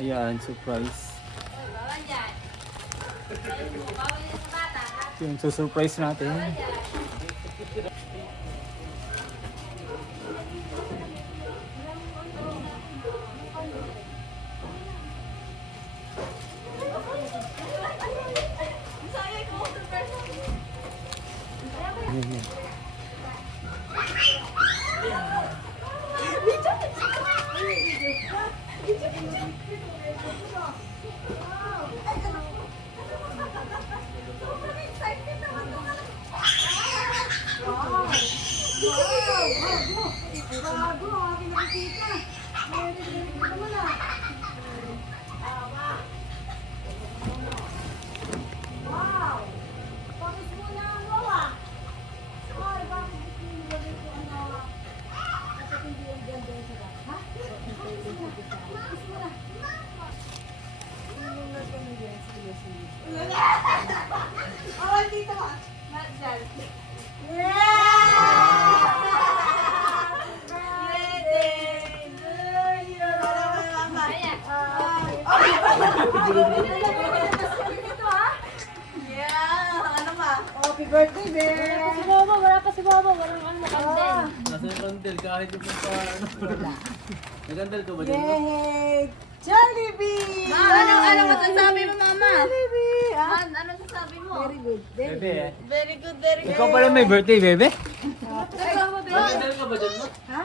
Ayan, surprise. Yung susurprise natin. Ayan. Happy birthday, Ben! Si Bobo, wala pa si Bobo. Walang ano, kandel. Nasa yung kandel, kahit yung pa nagkandel ka ba dyan? Yay! Jollibee! Ano masasabi mo, Mama? Jollibee! Ano sasabi mo? Very good. Very Bebe, good. Very good, very good. ikaw pala may birthday, bebe? Nagkandel ka ba dyan, ma? Ha?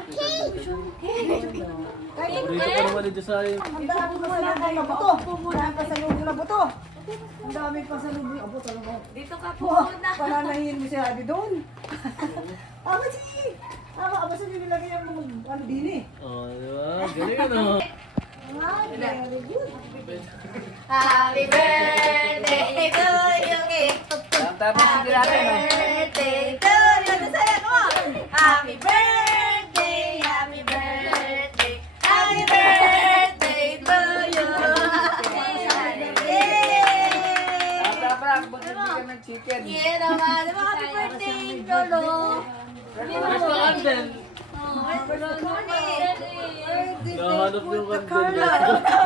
Paborito ka naman dito sa akin. Ang dami pa sa lubong na buto. Ang pa sa lubong na buto. Ang dami pa sa lubong na buto. Dito ka po Wah, na. pananahin mo si Adi doon. Ama si! Ama sa nilagay ang mga ano din eh. Oh, di ba? Galing ano? Ah, very good. Happy birthday to you, Tapos hindi natin, no? birthday to you. Ano sa'yo ko? Happy birthday, happy birthday, happy birthday to you. Tapos, magbibigyan ng chicken. Yeah naman. Diba, happy birthday, Lolo. Where's the candle? Nahanap yung candle.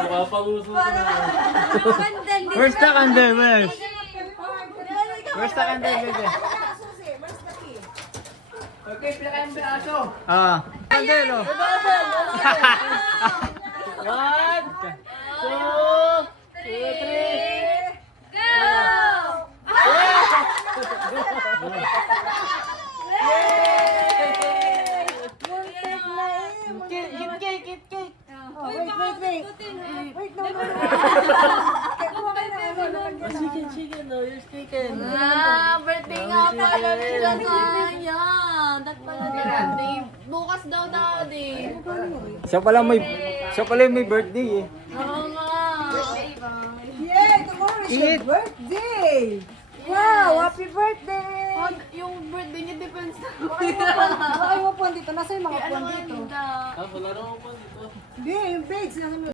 Makapanguso ko na. Where's the candle, Wes? Where's the candle, bebe? Okay, pinakain sa aso. Ah, candle, oh. One, two, three. Wait. Wait, no. Chicken, no, here's chicken. Birthday nga pala nila kaya. Dat pala birthday. Bukas daw, Daddy. Siya pala yung may birthday eh. Oo nga. Yay! Tomorrow is your Eat. birthday! Wow! Happy birthday! Yung birthday niya depends na. Ay, mo po dito. Nasa yung mga po Ano nga dito? nila? Ah, wala na ako pa dito. Hindi, yung page.